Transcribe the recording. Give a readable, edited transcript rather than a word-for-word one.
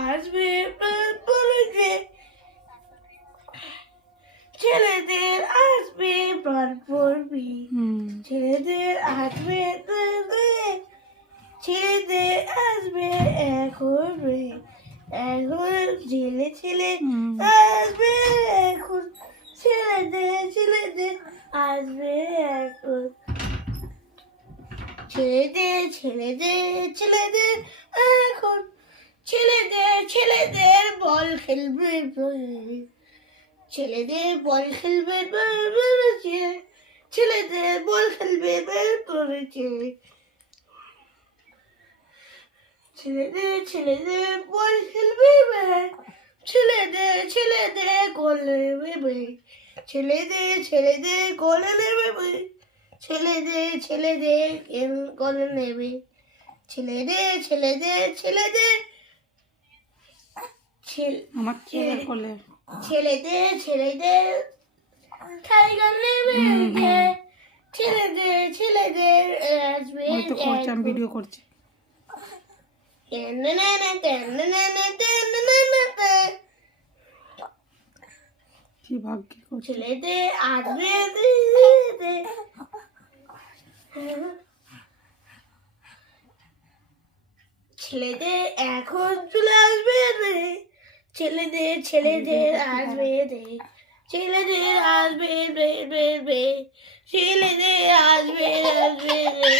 আসবে বলেছে, ছেলেদের আসবে প্রাণ পড়বি, ছেলেদের আসবে ছেলেদের আসবে এখন এখন ছেলে ছেলে আসবে এখন ছেলেদের আসবে এখন ছেলেদের এখন ছেলেদের বল খেলবে ছেলেদের বল খেলবে বেড়েছে, ছেলেদের বল খেলবে বের করেছে, ছেলেদের বল খেলবে ছেলেদের গোলে নেবে, ছেলেদের গোলে নেবে, ছেলেদের গোলে নেবে, ছেলেদের আমার ছেলের কোলে ছেলেদের টাইগার নেবে, ছেলেদের আসবে ওই তো করছি, আমি ভিডিও করছি। কি ভাগ্যে করছি। ছেলেদের আসবে ছেলেদের এখন চলে আসবে রে, ছেলেদের আসবে রে, ছেলেদের আসবে রে, ছেলেদের আসবে রে।